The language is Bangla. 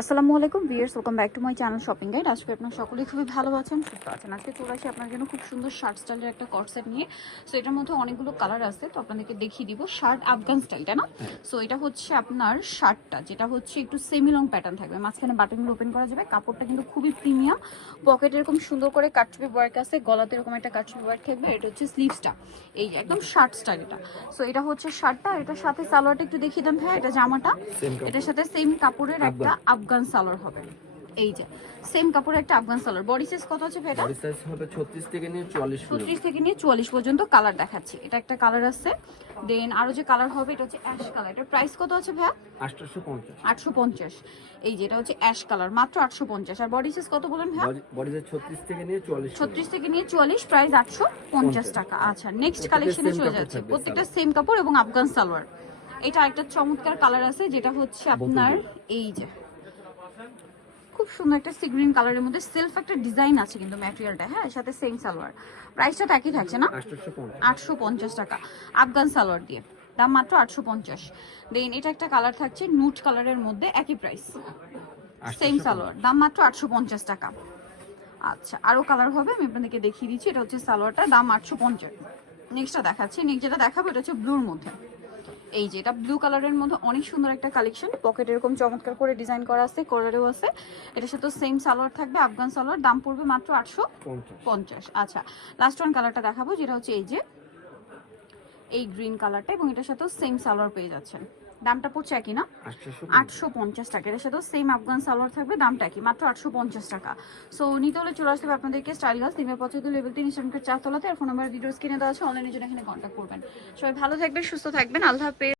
আসসালামু আলাইকুম viewers welcome back to my channel shopping guide আজকে আপনার সকলেই খুবই ভালো আছেন সুস্থ আছেন। আজকে চলে আসি আপনার জন্য খুব সুন্দর শার্ট স্টাইলের একটা কটসেট নিয়ে। সো এটার মধ্যে অনেকগুলো কালার আছে তো আপনাদেরকে দেখিয়ে দিব শার্ট আফগান স্টাইলটা না? সো এটা হচ্ছে আপনার শার্টটা যেটা হচ্ছে একটু সেমি লং প্যাটার্ন থাকবে। মাঝখানে বাটনগুলো ওপেন করা যাবে। কাপড়টা কিন্তু খুবই প্রিমিয়াম পকেট এরকম সুন্দর করে কাটচুপি ওয়ার্ক আছে গলাতে এরকম একটা কাটচুপি ওয়ার্ক থাকবে। এটা হচ্ছে স্লিভসটা এই একদম শার্ট স্টাইল এটা। সো এটা হচ্ছে শার্টটা এটার সাথে সালোয়ারটা একটু দেখিয়ে দেন ভাই এটা জামাটা। এটার সাথে সেম কাপড়ের একটা আফগান সালোয়ার হবে। এই যে সেম কাপড়ের একটা আফগান সালোয়ার। বডি সাইজ কত আছে ভাই এটা বডি সাইজ হবে 36 থেকে নিয়ে 44 পর্যন্ত। ছত্রিশ থেকে নিয়ে চুয়াল্লিশ পর্যন্ত কালার দেখাচ্ছি। এটা একটা কালার আছে। দেন আরও যে কালার হবে এটা হচ্ছে অ্যাশ কালার এটার প্রাইস কত আছে ভাইয়া? 850 আটশো পঞ্চাশ। এই যে এটা হচ্ছে অ্যাশ কালার মাত্র আটশো পঞ্চাশ। আর বডি সাইজ কত বলেন ভাইয়া? বডি সাইজ 36 থেকে নিয়ে 44 পর্যন্ত। ছত্রিশ থেকে নিয়ে চুয়াল্লিশ প্রাইস আটশো পঞ্চাশ টাকা। আচ্ছা নেক্সট কালেকশনে চলে যাচ্ছে। প্রত্যেকটা সেম কাপড় এবং আফগান সালোয়ার। এটা একটা চমৎকার কালার আছে যেটা হচ্ছে আপনার এই যে সুন্দর একটা সি গ্রিন কালারের মধ্যে সেলফ একটা ডিজাইন আছে কিন্তু ম্যাটেরিয়ালটা হ্যাঁ এর সাথে সেম সালোয়ার। প্রাইসটা তো একই থাকছে না? 850 আটশো পঞ্চাশ টাকা। আফগান সালোয়ার দিয়ে। দাম মাত্র আটশো পঞ্চাশ। দেন এটা একটা কালার থাকছে নুট কালারের মধ্যে একই প্রাইস সেম সালোয়ার। দাম মাত্র আটশো পঞ্চাশ টাকা। আচ্ছা আরও কালার হবে আমি আপনাদেরকে দেখিয়ে দিচ্ছি। এটা হচ্ছে সালোয়ারটা দাম আটশো পঞ্চাশ। নেক্সটটা দেখাচ্ছি। নেক্সট যেটা দেখাবো এটা হচ্ছে ব্লুর মধ্যে। এই যে এটা ব্লু কালারের মধ্যে অনেক সুন্দর একটা কালেকশন পকেট এরকম চমৎকার করে ডিজাইন করা আছে কলারেও আছে। এটার সাথে সেম সালোয়ার থাকবে আফগান সালোয়ার। দাম পড়বে মাত্র আটশো পঞ্চাশ। আচ্ছা লাস্ট ওয়ান কালারটা দেখাবো যেটা হচ্ছে এই যে এই গ্রিন কালারটা এবং এটার সাথেও সেম সালোয়ার পেয়ে যাচ্ছেন। দামটা পড়ছে একই না? আটশো পঞ্চাশ টাকা। এর সাথে সেম আফগান সালোয়ার থাকবে, দামটা কি মাত্র আটশো পঞ্চাশ টাকা। সো নিতে হলে চলে আসতে হবে আপনাদেরকে স্টাইল গাছ তিনের পঁচাত্তর লেভেল তিন ইসলামকে চারতলাতে। আর ফোন নাম্বার ভিডিওস কিনে দেওয়া আছে অনলাইনের জন্য এখানে কন্ট্যাক্ট করবেন। সবাই ভালো থাকবেন, সুস্থ থাকবেন, আল্লাহ